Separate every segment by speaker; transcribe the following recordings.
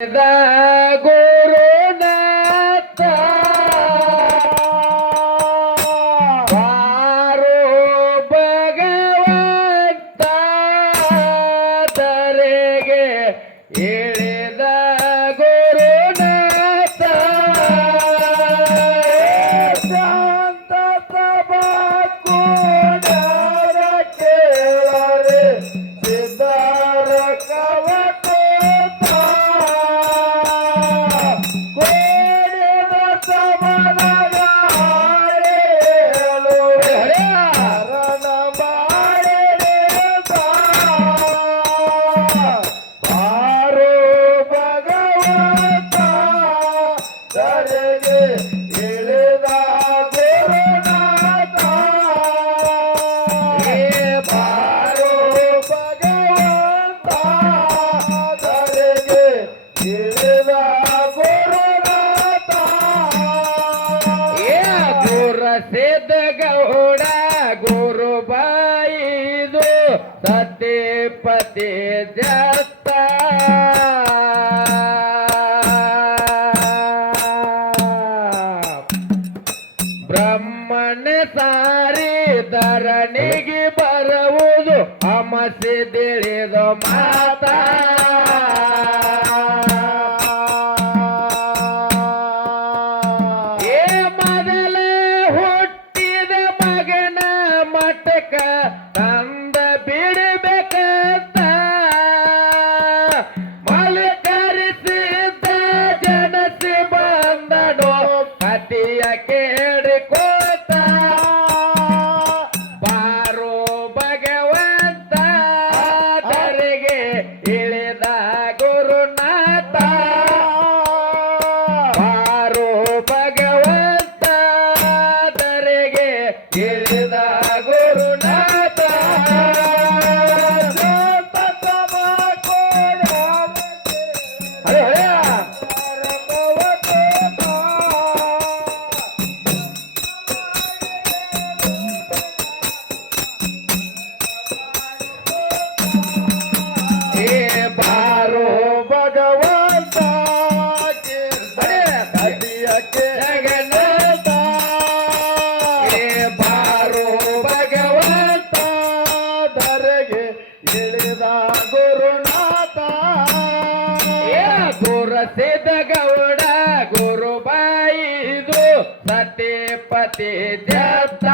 Speaker 1: go ಸಿದ್ಧಗೌಡ ಗುರುಬಾಯಿದು ಸತಿಪತಿ Jath ಬ್ರಹ್ಮಣ ಸಾರಿ ಧರಣಿಗೆ ಬರುವುದು ಅಮಸಿ ತಿಳಿದು ಮಾತಾ. గురునా ಪತಿ ದ್ಯಾತ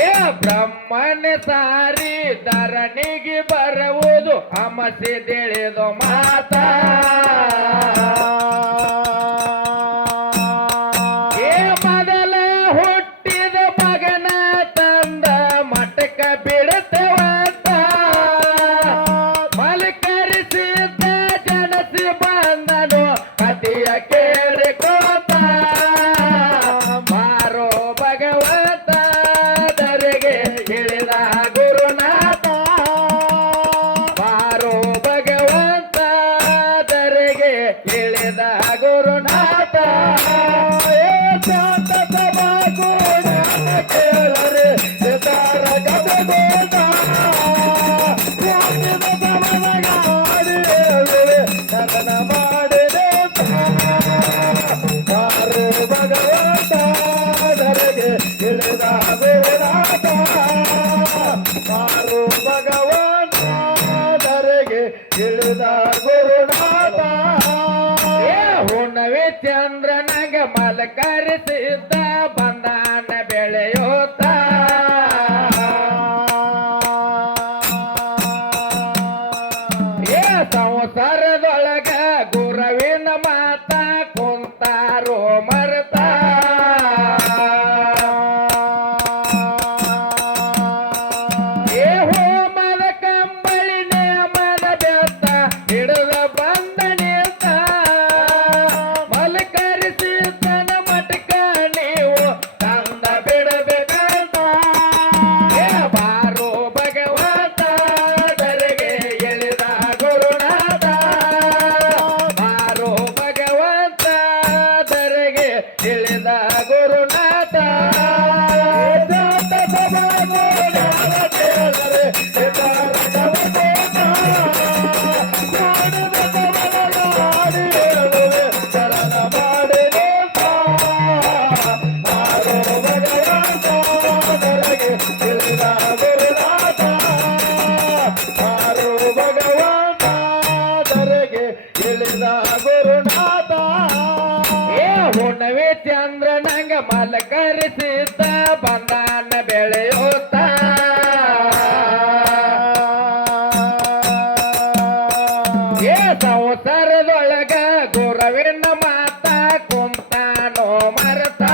Speaker 1: ಏ ಬ್ರಹ್ಮನ ಸಾರಿ ಧರಣಿಗೆ ಬರುವುದು ಅಮಸೆ ತಿಳಿದು ಮಾತಾ. ಭಗವಂತ ಧರೆಗೆ ಇಳಿದ ಬೇಡಾಟ ಮಾರು ಭಗವಂತ ಧರೆಗೆ ಇಳಿದ ಗುರುನಾಟ ತಿಳಿದ ಗುರುನಾಥ. ಹುಣ್ಣವಿ ಚಂದ್ರ ನಂಗ ಮಲಕರಿಸಿದ್ದ ಬಂದಾನ ಬೆಳೆಯುತ್ತ ಏ ಸಂಸಾರದೊಳಗ ಗುರವಿನ ಮಾತ ಕುಂತಾನೋ ಮರತಾ.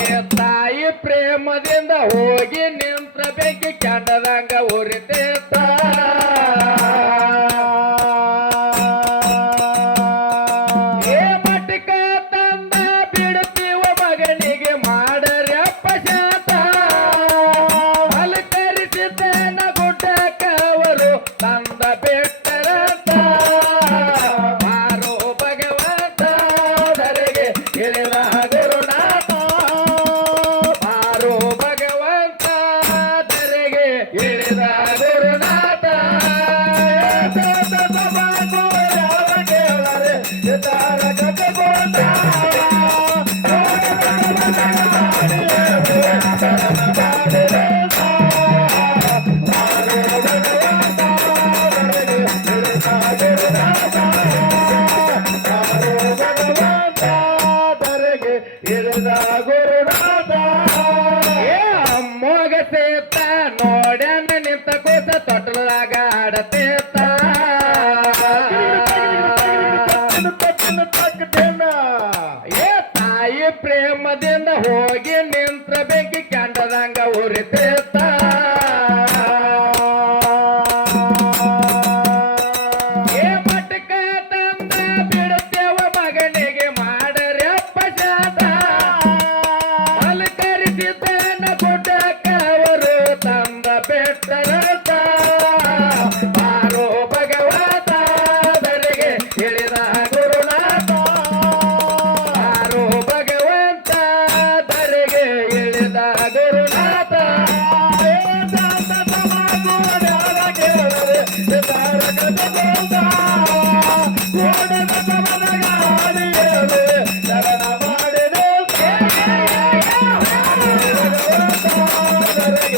Speaker 1: Yeah. ತಿಳಿದ ಗುರುನಾಥ? ಅಮ್ಮೋಗ ಸೇತ ನೋಡ್ಯಾನ ನಿಂತ ಕೂತ ತೊಟ್ಟಲಾಗ